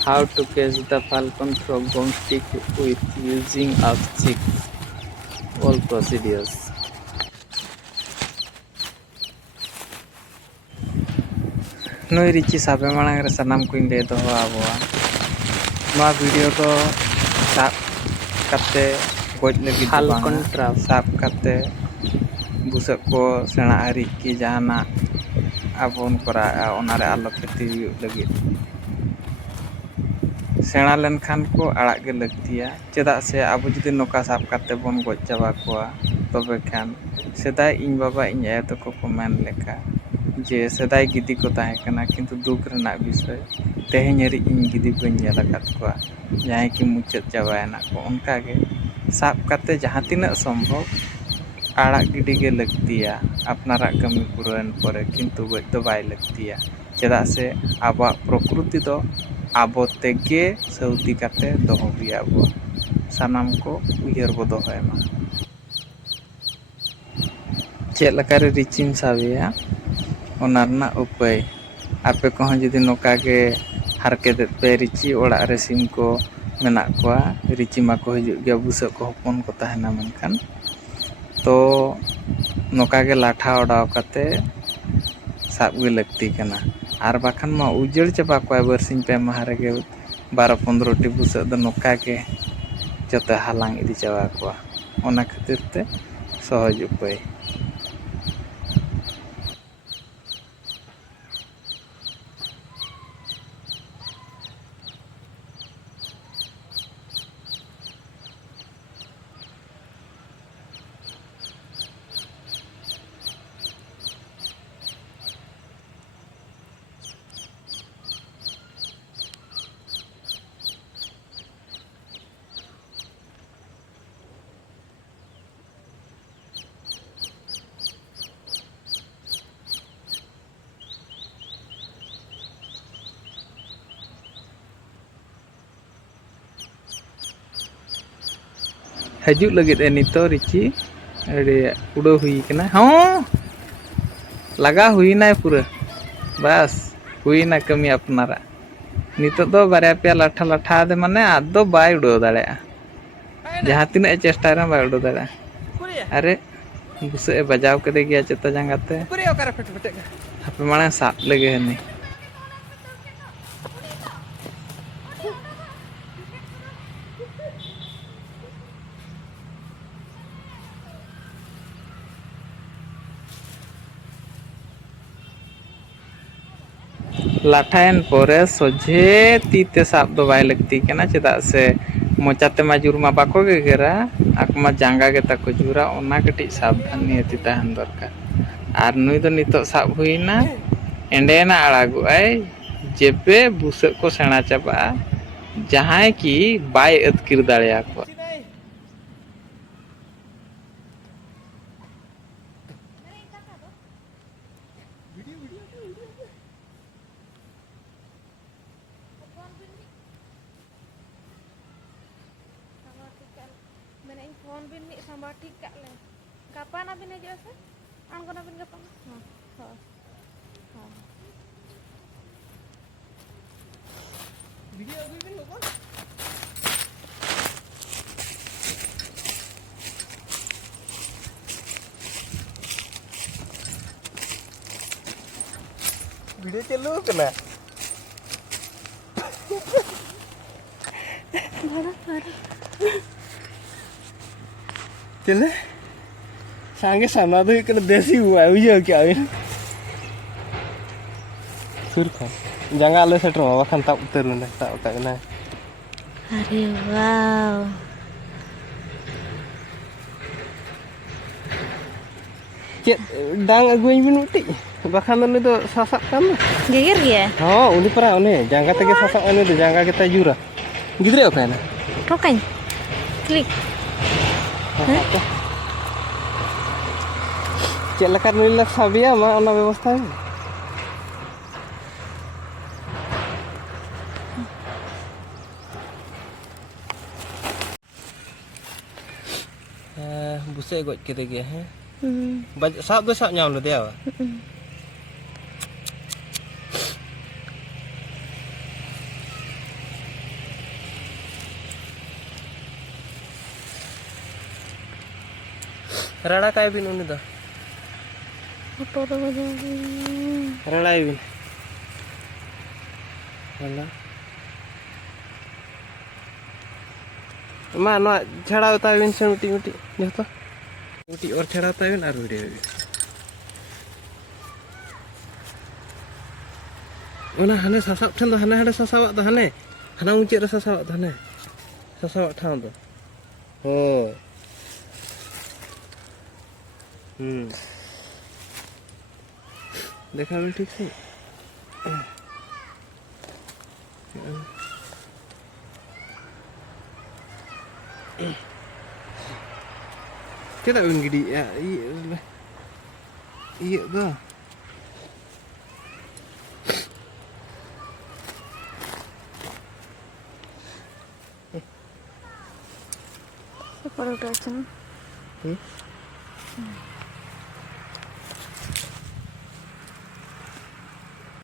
How to catch the falcon frog bone stick with using of sticks. All procedures. Noi richi sabe manang re sanam ko inde do aboa. Ma video do sab kate goj lagi falcon trap sab kate busak ko sena hari ki jahana abon kora onare alo keti lagi. सेना लेनखान को आड़ा के लगतिया चेदा से अब जुदी नोका साब करते बन गज चाबा कोआ तबे खान सेदाय इन बाबा इन आया तो को मेन लेखा जे सेदाय गिदी को ताहे कना किंतु दुख रना विषय तेहें हरि इन गिदी बन नेलाकात कोआ जहां कि मुचत चाबायना को उनका के साब करते जहां तिना संभव आड़ा गिडी के लगतिया अपनारा कमी पुरन परे किंतु गज तो बाय लगतिया चेदा से आबा प्रकृति तो आबो तेगे सौती काते दोहो गया बो सानाम को उयर बो दोहोयमा चेक लकारे रिचिम साबिया ओनारना उपाय आपे कोह जदि नोका के हारके पे रिची ओड़ा रे सिम को मेना कोआ रिची मा को हिजु गया बुसा को हपन को ताहेना मनखान तो नोका के लाठा ओडाव काते साब गे लगती कना आर बाखान मा उजड़ चाबा कोआ बरसिंग पे माहारे के 12-15 टी बुसा द नोका के जते हालांग इदी चाबा कोआ ओना खातिर ते सहज उपाय हजूक लगे नितो रिची उड़ो हुई कना हाँ लगा हुई ना पूरा बस हुई ना कमी अपनारा नितो दो बारे पे लाठा लाठा दे माने आदो बाय उड़ो दाड़े जहां तिना चेष्टा रे बाय उड़ो दाड़े अरे बुसे बजाव करे गया चेता जंगाते हापे माने साप लगे हनी लाठायन परे सोझे तीते साब दो बाय लगती कना चेदा से मोचाते मा जुर मा बाको गेरा आकमा जांगा गे ताको जुरा ओना कटी सावधान नियति ताहन दरकार आर नुई दो नितो साब हुईना एंडेना आड़ागो आय जेबे बुसक को सेना चाबा जहां की बाय अतकिर दाड़िया को फोन बिन नी संबा ठीक का ले गापा ना बिन हजो से आंगो ना बिन गापा हां हां हां वीडियो अभी बिन लोगन वीडियो चालू कना बड़ा बड़ा चले सांगे सामना तो एक देसी हुआ है ये क्या है सुर खा जंगा ले सेटर बाबा खान ता उतर ने ता उतर ना अरे वाव चे डांग अगुई बिन उटी बाखान ने तो सासा काम geger gया हां उनी परा उनी जंगा तके सासा उनी तो जंगा के ता जुरा गिदरे ओकाना टोकाइन क्लिक चेक लका नुई साबिया मा ओना व्यवस्था है बुसे गज केदे गया है साब दो साब नाम लदे आवा Rara kayak bin uni dah. Motor aja. Rara bin. Rara. Ma no छड़ा होता है से मिट्टी मिट्टी देखो मिट्टी और छड़ा होता है और वीडियो भी ओना हने सासाब ठन हने हने सासाब द हने हना ऊंचे रे सासाब द हने सासाब ठान दो हो देखा भी ठीक से Kita bin gede ya, iya dah. Separuh dosen.